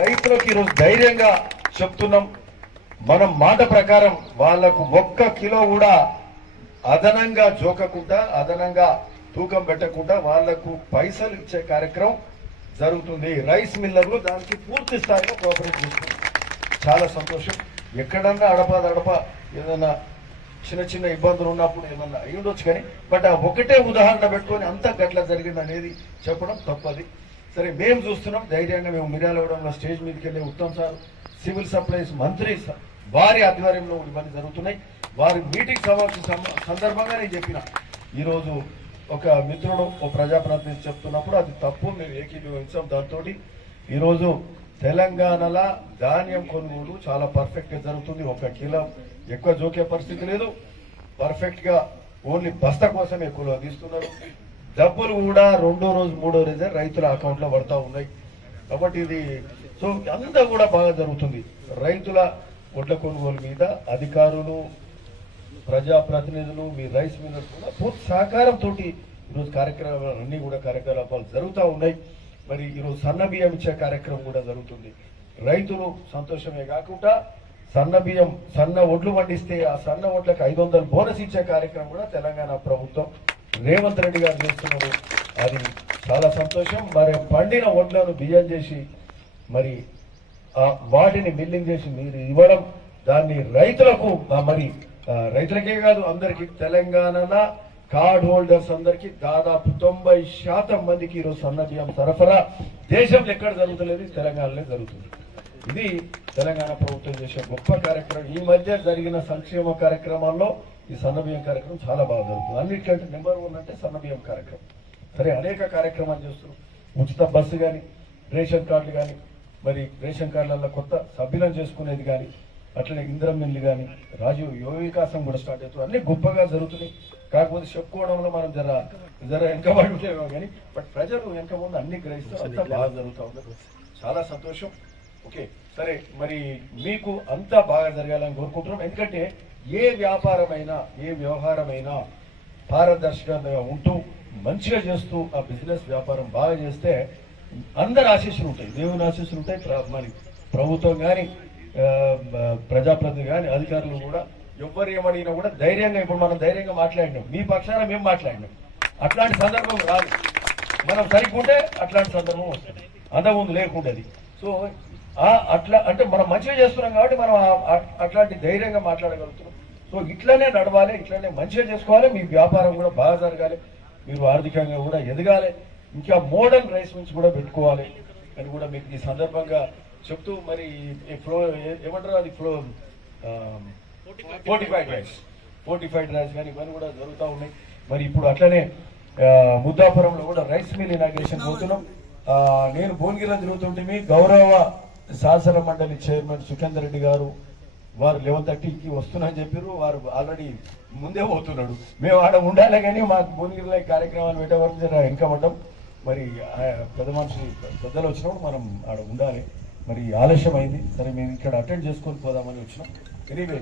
రైతులకు ఈరోజు ధైర్యంగా చెప్తున్నాం. మనం మాట ప్రకారం వాళ్లకు 1 కిలో కూడా అదనంగా జోకకుండా, అదనంగా తూకం పెట్టకుండా వాళ్లకు పైసలు ఇచ్చే కార్యక్రమం జరుగుతుంది. రైస్ మిల్లర్లు దానికి పూర్తి స్థాయిలో కోఆపరేట్ చేస్తున్నారు. చాలా సంతోషం. ఎక్కడన్నా అడప ఏదైనా చిన్న చిన్న ఇబ్బందులు ఉన్నప్పుడు ఏమన్నా అయి ఉండొచ్చు, కానీ బట్ ఒకటే ఉదాహరణ పెట్టుకొని అంత గట్ల జరిగింది అనేది చెప్పడం తప్పది. సరే, మేము చూస్తున్నాం ధైర్యంగా. మేము మిర్యాలగూడెంలో స్టేజ్ మీదకి వెళ్ళి ఉత్తమ్ సార్, సివిల్ సప్లైస్ మంత్రి వారి ఆధ్వర్యంలో ఇవన్నీ జరుగుతున్నాయి. వారి మీటింగ్ సమావేశం సందర్భంగా నేను చెప్పిన, ఈరోజు ఒక మిత్రుడు ఒక ప్రజాప్రతినిధి చెప్తున్నప్పుడు అది తప్పు, మేము ఏకీభవించాం. దాంతో ఈరోజు తెలంగాణలో ధాన్యం కొనుగోలు చాలా పర్ఫెక్ట్ గా జరుగుతుంది. 1 కిలో ఎక్కువ జోకే పరిస్థితి లేదు. పర్ఫెక్ట్ గా ఓన్లీ బస్తా కోసం ఎక్కువ తీస్తున్నారు. డబ్బులు కూడా 2వ రోజు 3వ రోజు రైతుల అకౌంట్ లో పడతా ఉన్నాయి. కాబట్టి ఇది సో అంతా కూడా బాగా జరుగుతుంది. రైతుల వడ్ల కొనుగోలు మీద అధికారులు, ప్రజాప్రతినిధులు, మీ రైస్ మిల్లర్స్ కూడా పూర్తి సహకారంతో ఈరోజు కార్యక్రమాలు అన్ని కూడా కార్యకలాపాలు జరుగుతూ ఉన్నాయి. మరి ఈరోజు సన్న బియ్యం ఇచ్చే కార్యక్రమం కూడా జరుగుతుంది. రైతులు సంతోషమే కాకుండా సన్న వడ్లు పండిస్తే ఆ సన్న వడ్లకు 500 బోనస్ ఇచ్చే కార్యక్రమం కూడా తెలంగాణ ప్రభుత్వం రేవంత్ రెడ్డి గారు చేస్తున్నారు. అది చాలా సంతోషం. మరి పండిన వడ్లను బియ్యం చేసి మరి వాటిని మిల్లింగ్ చేసి మీరు ఇవ్వడం, దాన్ని రైతులకు మరి రైతులకే కాదు అందరికి, తెలంగాణలో కార్డ్ హోల్డర్స్ అందరికీ దాదాపు 90% మందికి ఈరోజు సన్న బియ్యం సరఫరా దేశంలో ఎక్కడ జరుగుతలేదు, తెలంగాణలో జరుగుతుంది. ఇది తెలంగాణ ప్రభుత్వం చేసే గొప్ప కార్యక్రమం. ఈ మధ్య జరిగిన సంక్షేమ కార్యక్రమాల్లో ఈ సన్న బియ్యం కార్యక్రమం చాలా బాగా జరుగుతుంది. అన్నిటికంటే నెంబర్ 1 అంటే సన్న బియ్యం కార్యక్రమం. సరే, అనేక కార్యక్రమాలు చేస్తున్నాం. ఉచిత బస్సు కానీ, రేషన్ కార్డులు కానీ, మరి రేషన్ కార్డులలో కొత్త సభ్యులను చేసుకునేది కానీ, అట్లనే ఇంద్రం మిల్లు కానీ, రాజీవ్ యువ వికాసం కూడా స్టార్ట్ అవుతుంది. అన్ని గొప్పగా జరుగుతున్నాయి. కాకపోతే చెప్పుకోవడంలో మనం జర వెనకబడి ఉండేవో కానీ, బట్ ప్రజలు వెనక ముందు అన్ని గ్రహిస్తూ అంతా బాగా జరుగుతూ ఉంది. చాలా సంతోషం. ఓకే, సరే, మరి మీకు అంతా బాగా జరగాలని కోరుకుంటున్నాం. ఎందుకంటే ఏ వ్యాపారమైనా, ఏ వ్యవహారమైనా పారదర్శకంగా ఉంటూ మంచిగా చేస్తూ ఆ బిజినెస్ వ్యాపారం బాగా చేస్తే అందరు ఆశీస్సులు ఉంటాయి, దేవుని ఆశీస్సులు ఉంటాయి. మరి ప్రభుత్వం కానీ, ప్రజాప్రతినిధి కానీ, అధికారులు కూడా ఎవ్వరు ఏమడిగినా కూడా ధైర్యంగా, ఇప్పుడు మనం ధైర్యంగా మాట్లాడినాం, మీ పక్షాన మేము మాట్లాడినాం. అట్లాంటి సందర్భం రాదు. మనం సరిగ్గుంటే అట్లాంటి సందర్భం వస్తుంది, అంతకుముందు లేకుండేది. సో అట్లా అంటే మనం మంచిగా చేస్తున్నాం కాబట్టి మనం అట్లాంటి ధైర్యంగా మాట్లాడగలుగుతున్నాం. సో ఇట్లనే నడవాలి, ఇట్లనే మంచిగా చేసుకోవాలి. మీ వ్యాపారం కూడా బాగా జరగాలి, మీరు ఆర్థికంగా కూడా ఎదగాలి, ఇంకా మోడర్న్ రైస్ మిల్స్ కూడా పెట్టుకోవాలి అని కూడా మీకు ఈ సందర్భంగా చెప్తూ, మరి ఫ్లో ఏమంటారు, అది ఫ్లో ఫోర్టిఫైడ్ రైస్ కానీ ఇవన్నీ కూడా జరుగుతూ ఉన్నాయి. మరి ఇప్పుడు అట్లనే ముద్దాపురంలో కూడా రైస్ మిల్ ఇనాగ్రేషన్ పోతున్నాం. నేను భువనగిరిలో తిరుగుతుంటే గౌరవ శాసన మండలి చైర్మన్ సుఖేందర్ రెడ్డి గారు వారు 11:30కి వస్తున్నా అని చెప్పారు. వారు ఆల్రెడీ ముందే పోతున్నాడు. మేము ఆడ ఉండాలి కానీ మాకు భువనగిరిలో కార్యక్రమాలు పెట్టే వరకు వెనకబడ్డం. మరి పెద్ద మనుషులు పెద్దలు వచ్చినప్పుడు మనం ఆడ ఉండాలి. మరి ఆలస్యం అయింది. సరే, మేము ఇక్కడ అటెండ్ చేసుకొని పోదామని వచ్చినాం. ఎనీవే